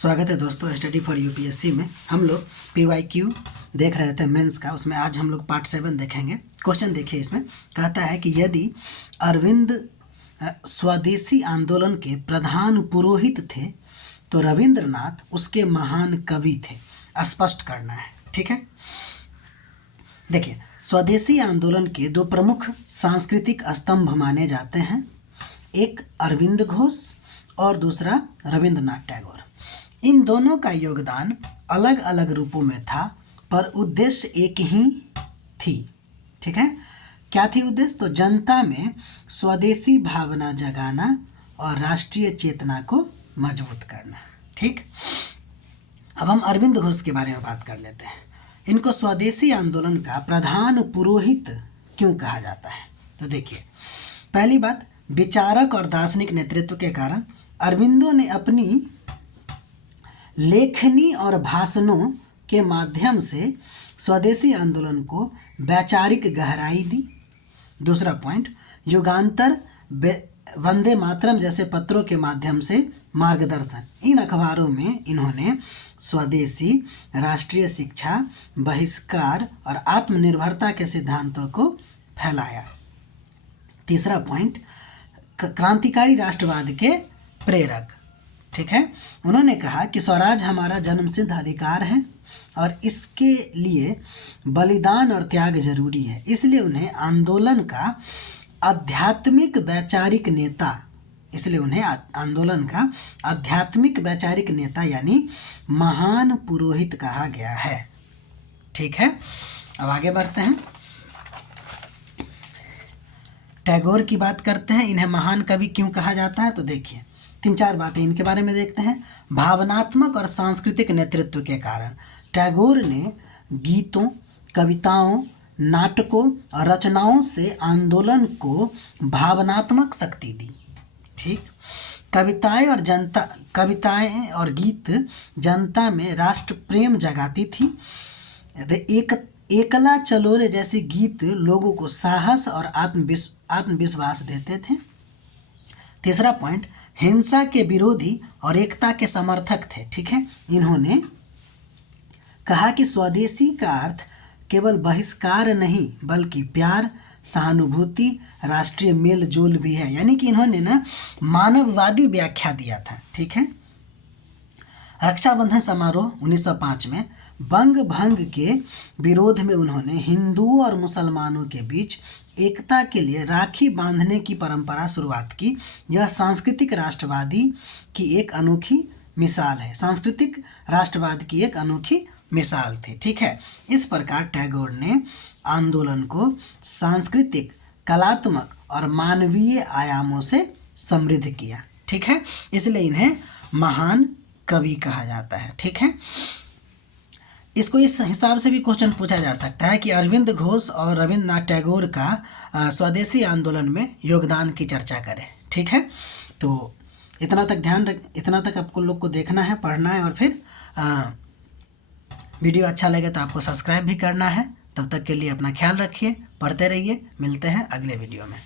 स्वागत है दोस्तों स्टडी फॉर यूपीएससी में। हम लोग PYQ देख रहे थे मेंस का, उसमें आज हम लोग पार्ट 7 देखेंगे। क्वेश्चन देखिए, इसमें कहता है कि यदि अरविंद स्वदेशी आंदोलन के प्रधान पुरोहित थे तो रविंद्रनाथ उसके महान कवि थे। स्पष्ट करना है, ठीक है। देखिए, स्वदेशी आंदोलन के दो प्रमुख सांस्कृतिक स्तंभ माने जाते हैं, एक अरविंद घोष और दूसरा रविंद्रनाथ टैगोर। इन दोनों का योगदान अलग अलग रूपों में था, पर उद्देश्य एक ही थी, ठीक है। क्या थी उद्देश्य? तो जनता में स्वदेशी भावना जगाना और राष्ट्रीय चेतना को मजबूत करना, ठीक। अब हम अरविंद घोष के बारे में बात कर लेते हैं। इनको स्वदेशी आंदोलन का प्रधान पुरोहित क्यों कहा जाता है? तो देखिए, पहली बात, विचारक और दार्शनिक नेतृत्व के कारण अरविंदो ने अपनी लेखनी और भाषणों के माध्यम से स्वदेशी आंदोलन को वैचारिक गहराई दी। दूसरा पॉइंट, युगांतर, वंदे मातरम जैसे पत्रों के माध्यम से मार्गदर्शन। इन अखबारों में इन्होंने स्वदेशी, राष्ट्रीय शिक्षा, बहिष्कार और आत्मनिर्भरता के सिद्धांतों को फैलाया। तीसरा पॉइंट, क्रांतिकारी राष्ट्रवाद के प्रेरक, ठीक है। उन्होंने कहा कि स्वराज हमारा जन्मसिद्ध अधिकार है और इसके लिए बलिदान और त्याग जरूरी है, इसलिए उन्हें आंदोलन का आध्यात्मिक वैचारिक नेता यानी महान पुरोहित कहा गया है, ठीक है। अब आगे बढ़ते हैं, टैगोर की बात करते हैं। इन्हें महान कवि क्यों कहा जाता है? तो देखिए, 3-4 बातें इनके बारे में देखते हैं। भावनात्मक और सांस्कृतिक नेतृत्व के कारण टैगोर ने गीतों, कविताओं, नाटकों और रचनाओं से आंदोलन को भावनात्मक शक्ति दी, ठीक। कविताएं और गीत जनता में राष्ट्र प्रेम जगाती थी। एकला चलो रे जैसे गीत लोगों को साहस और आत्मविश्वास देते थे। तीसरा पॉइंट, हिंसा के विरोधी और एकता के समर्थक थे, ठीक है। इन्होंने कहा कि स्वदेशी का अर्थ केवल बहिष्कार नहीं बल्कि प्यार, सहानुभूति, राष्ट्रीय मेल जोल भी है, यानी कि इन्होंने ना मानववादी व्याख्या दिया था, ठीक है। रक्षाबंधन समारोह 1905 में बंग भंग के विरोध में उन्होंने हिंदुओं और मुसलमानों के बीच एकता के लिए राखी बांधने की परंपरा शुरुआत की। यह सांस्कृतिक राष्ट्रवाद की एक अनोखी मिसाल थी, ठीक है। इस प्रकार टैगोर ने आंदोलन को सांस्कृतिक, कलात्मक और मानवीय आयामों से समृद्ध किया, ठीक है। इसलिए इन्हें महान कवि कहा जाता है, ठीक है। इसको इस हिसाब से भी क्वेश्चन पूछा जा सकता है कि अरविंद घोष और रविंद्रनाथ टैगोर का स्वदेशी आंदोलन में योगदान की चर्चा करें, ठीक है। तो इतना तक आपको लोग को देखना है, पढ़ना है, और फिर वीडियो अच्छा लगे तो आपको सब्सक्राइब भी करना है। तब तक के लिए अपना ख्याल रखिए, पढ़ते रहिए। मिलते हैं अगले वीडियो में।